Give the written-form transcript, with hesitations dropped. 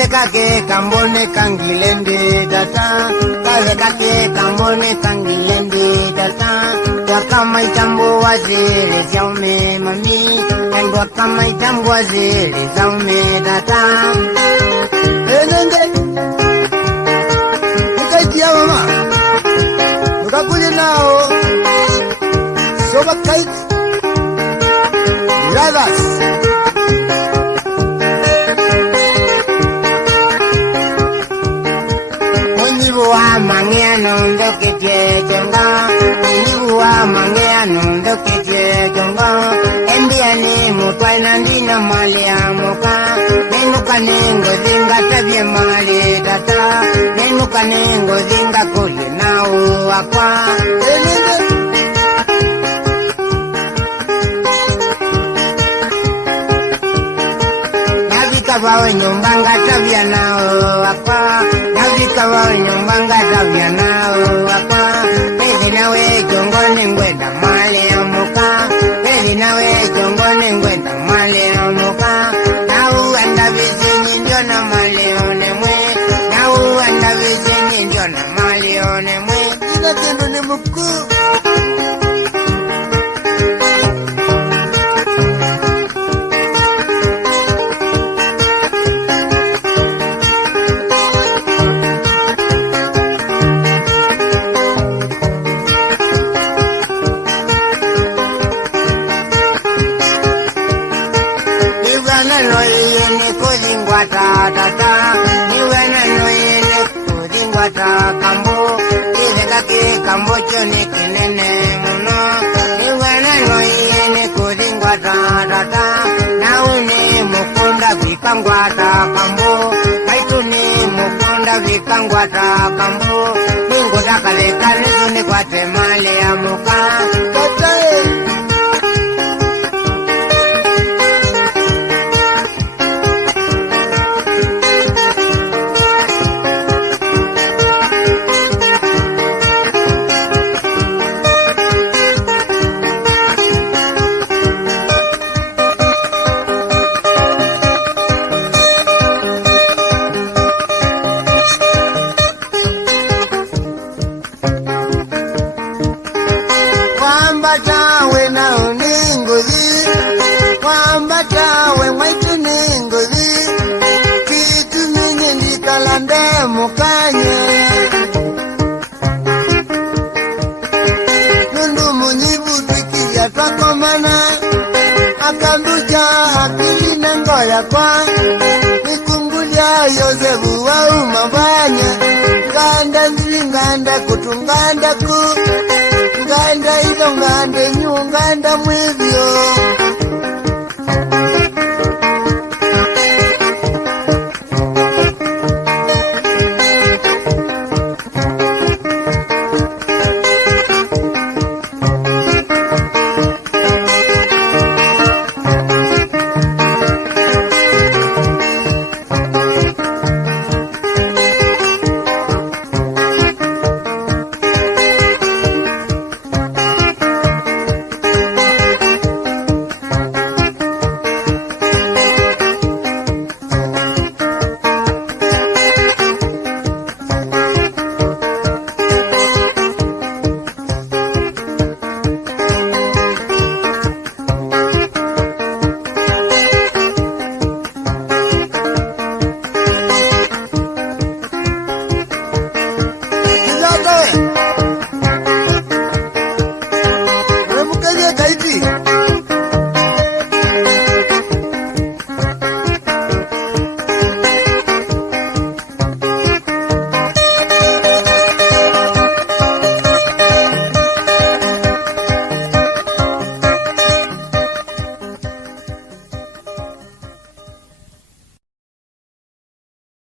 Kaze kake kambone kangilende tata, kaze kake kambone kangilende tata. Wakama itambo wazele zaume mami, and wakama itambo wazele zaume tata. Enende, nikaitia mama, nikakuje nao, soba kite, brothers. Mangiano ndoke tie jonga, niwa mangiano ndoke tie jonga. Endiani mutwaina ndina mali amuka, nenuka nengo zinga tabie mali tata, nenuka nengo zinga kuli nao wakwa. Navika wawe nyumbanga tabia nao wakwa. Navika wawe nyumbanga tabia nao wakwa. Pezi nawe jongone ngwenda mali amuka. Pezi nawe jongone ngwenda mali amuka. Nau anda vizinyi ndio na mali onemwe. Nau anda vizinyi ndio na mali onemwe. Ina tendo ni mkuu. Tata, niwe na noyele kudingwata kambo, kizekake kambo chone kinene muno. Niwe na noyele kudingwata tata, naune mukunda vikangwata kambo, kaituni mukunda vikangwata kambo. Ningo takaleka nizune kwa temale ya muka. Kwa nikungulia Yosefu wa umabanya nganda nzili nganda kutunganda ku nganda ilo nganda nyunganda mwivyo.